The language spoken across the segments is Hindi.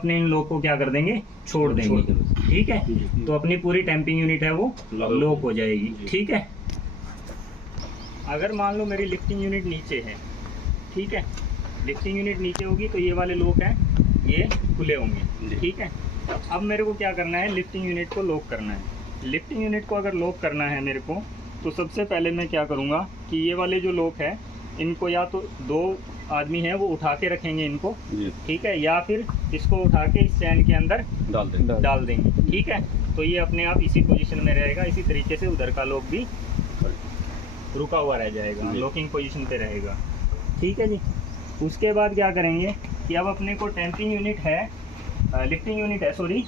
अपने इन लॉक को क्या कर देंगे, छोड़ देंगे। ठीक है, तो अपनी पूरी टैंपिंग यूनिट है वो लॉक हो जाएगी। ठीक है, अगर मान लो मेरी लिफ्टिंग यूनिट नीचे है, ठीक है, लिफ्टिंग यूनिट नीचे होगी तो ये वाले लॉक हैं ये खुले होंगे। ठीक है, अब मेरे को क्या करना है, लिफ्टिंग यूनिट को लॉक करना है। लिफ्टिंग यूनिट को अगर लॉक करना है मेरे को, तो सबसे पहले मैं क्या करूँगा कि ये वाले जो लॉक है इनको या तो 2 आदमी हैं वो उठा के रखेंगे इनको, ठीक है, या फिर इसको उठा के इस चैन के अंदर डाल देंगे। ठीक है, तो ये अपने आप इसी पोजीशन में रहेगा। इसी तरीके से उधर का लॉक भी रुका हुआ रह जाएगा, लॉकिंग पोजीशन पे रहेगा। ठीक है जी, उसके बाद क्या करेंगे कि अब अपने को टैंपिंग यूनिट है, लिफ्टिंग यूनिट है, सॉरी,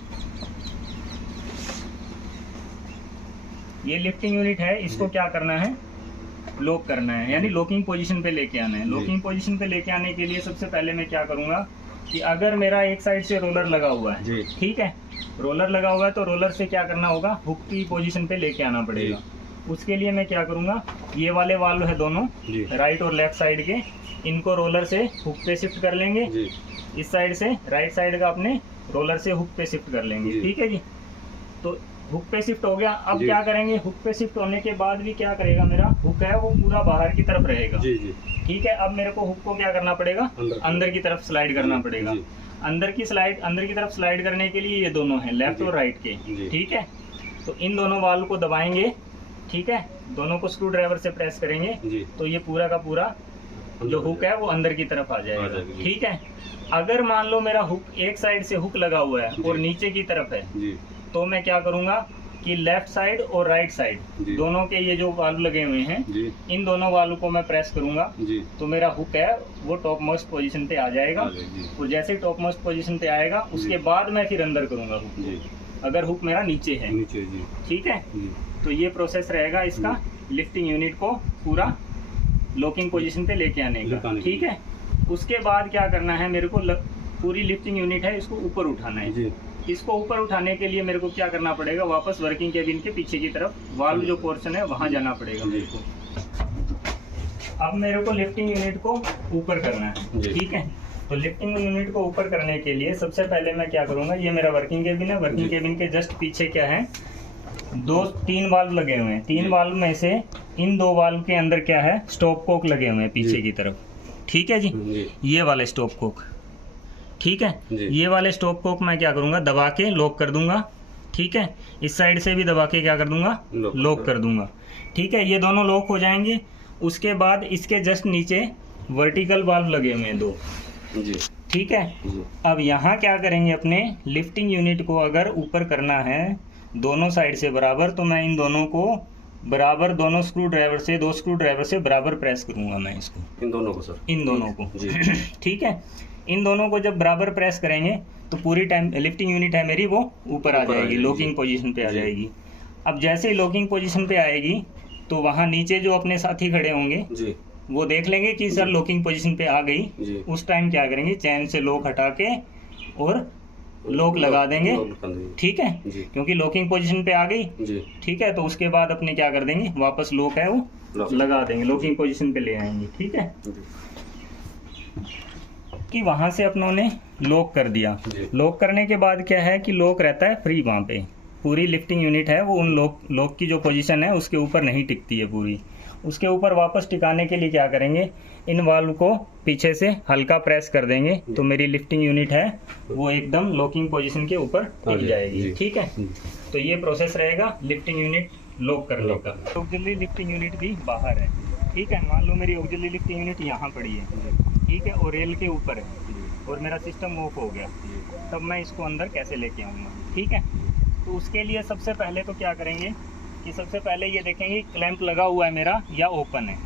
ये लिफ्टिंग यूनिट है, इसको क्या करना है, लॉक करना है, यानी लॉकिंग पोजीशन पे लेके आना है। लॉकिंग पोजीशन पे लेके आने के लिए सबसे पहले मैं क्या करूँगा कि अगर मेरा एक साइड से रोलर लगा हुआ है, ठीक है, रोलर लगा हुआ है तो रोलर से क्या करना होगा, हुक की पोजीशन पे लेके आना पड़ेगा। उसके लिए मैं क्या करूँगा, ये वाले वाल्व है दोनों, राइट और लेफ्ट साइड के, इनको रोलर से हुक पे शिफ्ट कर लेंगे। इस साइड से राइट साइड का अपने रोलर से हुक पे शिफ्ट कर लेंगे। ठीक है जी, तो हुक पे शिफ्ट हो गया। अब क्या करेंगे, हुक पे शिफ्ट होने के बाद भी क्या करेगा, मेरा हुक है वो पूरा बाहर की तरफ रहेगा। ठीक है, अब मेरे को हुक को क्या करना पड़ेगा, अंदर की तरफ स्लाइड करना पड़ेगा। अंदर की तरफ स्लाइड करने के लिए ये दोनों हैं, लेफ्ट और राइट के। ठीक है, तो इन दोनों वाल्व को दबाएंगे। ठीक है, दोनों को स्क्रू ड्राइवर से प्रेस करेंगे तो ये पूरा का पूरा जो हुक है वो अंदर की तरफ आ जाएगा। ठीक है, अगर मान लो मेरा हुक एक साइड से हुक लगा हुआ है और नीचे की तरफ है, तो मैं क्या करूंगा कि लेफ्ट साइड और राइट साइड दोनों के ये जो वाल्व लगे हुए हैं, इन दोनों वाल्व को मैं प्रेस करूंगा तो मेरा हुक है वो टॉप मोस्ट पोजीशन पे आ जाएगा। और जैसे टॉप मोस्ट पोजीशन पे आएगा उसके बाद मैं फिर अंदर करूंगा हुक, अगर हुक मेरा नीचे है। ठीक है, तो ये प्रोसेस रहेगा इसका, लिफ्टिंग यूनिट को पूरा लॉकिंग पोजीशन पे लेके आने का। ठीक है, उसके बाद क्या करना है, मेरे को पूरी लिफ्टिंग यूनिट है इसको ऊपर उठाना है। इसको ऊपर उठाने के लिए मेरे को क्या करना पड़ेगा, वापस वर्किंग केबिन के पीछे की तरफ वाल्व जो पोर्शन है वहां जाना पड़ेगा मेरे को। अब मेरे को लिफ्टिंग यूनिट को ऊपर करना है। ठीक है, तो लिफ्टिंग यूनिट को ऊपर करने के लिए सबसे पहले मैं क्या करूंगा, ये मेरा वर्किंग केबिन है, वर्किंग केबिन के जस्ट पीछे क्या है, 3 वाल्व लगे हुए हैं। 3 वाल्व में से इन 2 वाल्व के अंदर क्या है, स्टॉप कोक लगे हुए हैं पीछे की तरफ। ठीक है जी, ये वाले स्टॉप कोक। ठीक है, ये वाले स्टॉप कोक मैं क्या करूंगा, दबा के लॉक कर दूंगा। ठीक है, इस साइड से भी दबा के क्या कर दूंगा, लॉक कर दूंगा। ठीक है, ये दोनों लॉक हो जाएंगे। उसके बाद इसके जस्ट नीचे वर्टिकल वाल्व लगे हुए हैं 2। ठीक है, अब यहाँ क्या करेंगे, अपने लिफ्टिंग यूनिट को अगर ऊपर करना है दोनों साइड से बराबर, तो मैं इन दोनों को बराबर, दोनों स्क्रू ड्राइवर से, 2 स्क्रू ड्राइवर से बराबर प्रेस करूंगा मैं इसको, इन दोनों को सर, इन दोनों को। ठीक है, इन दोनों को जब बराबर प्रेस करेंगे तो पूरी टाइम लिफ्टिंग यूनिट है मेरी वो ऊपर आ जाएगी, लॉकिंग पोजीशन पे आ जाएगी। अब जैसे ही लॉकिंग पोजीशन पे आएगी तो वहाँ नीचे जो अपने साथी खड़े होंगे वो देख लेंगे कि सर लॉकिंग पोजीशन पे आ गई। उस टाइम क्या करेंगे, चैन से लॉक हटा के और लॉक लगा देंगे। ठीक है, क्योंकि लॉकिंग पोजीशन पे आ गई। ठीक है, तो उसके बाद अपने क्या कर देंगे, वापस लॉक है वो लगा देंगे, लॉकिंग पोजीशन पे ले आएंगे। ठीक है, कि वहां से अपनों ने लॉक कर दिया। लॉक करने के बाद क्या है कि लॉक रहता है फ्री, वहां पे पूरी लिफ्टिंग यूनिट है वो उन लॉक की जो पोजीशन है उसके ऊपर नहीं टिकती है पूरी। उसके ऊपर वापस टिकाने के लिए क्या करेंगे, इन वाल्व को पीछे से हल्का प्रेस कर देंगे तो मेरी लिफ्टिंग यूनिट है वो एकदम लॉकिंग पोजीशन के ऊपर टिक जाएगी। ठीक है, तो ये प्रोसेस रहेगा लिफ्टिंग यूनिट लॉक करने का। ऑक्सिलरी लिफ्टिंग यूनिट भी बाहर है। ठीक है, मान लो मेरी ऑक्सिलरी लिफ्टिंग यूनिट यहाँ पड़ी है, ठीक है, और रेल के ऊपर है और मेरा सिस्टम ऑफ हो गया, तब मैं इसको अंदर कैसे लेके आऊँगा। ठीक है, तो उसके लिए सबसे पहले तो क्या करेंगे कि सबसे पहले ये देखेंगे क्लैंप लगा हुआ है मेरा या ओपन है।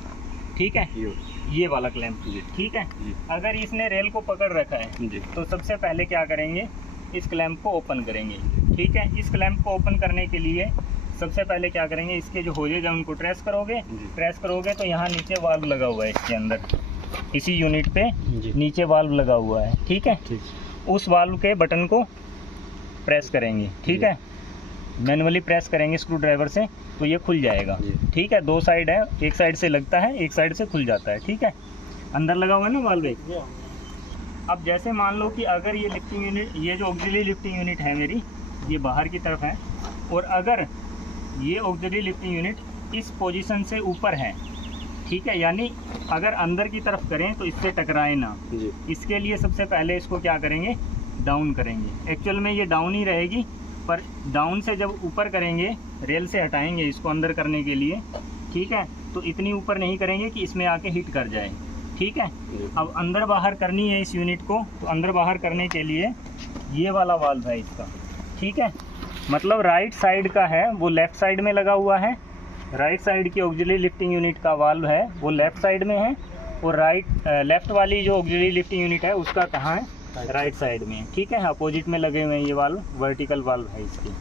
ठीक है, ये वाला क्लैंप। ठीक है, अगर इसने रेल को पकड़ रखा है तो सबसे पहले क्या करेंगे, इस क्लैंप को ओपन करेंगे। ठीक है, इस क्लैंप को ओपन करने के लिए सबसे पहले क्या करेंगे, इसके जो होजेज हैं उनको ट्रेस करोगे तो यहाँ नीचे वाल्व लगा हुआ है, इसके अंदर इसी यूनिट पे नीचे वाल्व लगा हुआ है। ठीक है, उस वाल्व के बटन को प्रेस करेंगे। ठीक है, मैनुअली प्रेस करेंगे स्क्रू ड्राइवर से तो ये खुल जाएगा। ठीक है, 2 साइड है, एक साइड से लगता है, एक साइड से खुल जाता है। ठीक है, अंदर लगा हुआ है ना वाल्व, अब जैसे मान लो कि अगर ये लिफ्टिंग यूनिट, ये जो ऑक्सिलरी लिफ्टिंग यूनिट है मेरी, ये बाहर की तरफ है, और अगर ये ऑक्सिलरी लिफ्टिंग यूनिट इस पोजीशन से ऊपर है, ठीक है, यानी अगर अंदर की तरफ करें तो इससे टकराए ना जी। इसके लिए सबसे पहले इसको क्या करेंगे, डाउन करेंगे। एक्चुअल में ये डाउन ही रहेगी, पर डाउन से जब ऊपर करेंगे, रेल से हटाएंगे इसको अंदर करने के लिए, ठीक है, तो इतनी ऊपर नहीं करेंगे कि इसमें आके हिट कर जाए, ठीक है। अब अंदर बाहर करनी है इस यूनिट को, तो अंदर बाहर करने के लिए ये वाला वाल्व है इसका, ठीक है, मतलब राइट साइड का है वो लेफ़्ट साइड में लगा हुआ है, राइट साइड की ऑक्सिलरी लिफ्टिंग यूनिट का वाल्व है वो लेफ़्ट साइड में है, और लेफ़्ट वाली जो ऑक्सिलरी लिफ्टिंग यूनिट है उसका कहाँ है, राइट साइड में, ठीक है, अपोजिट में लगे हुए हैं ये वाल्व, वर्टिकल वाल्व है इसकी।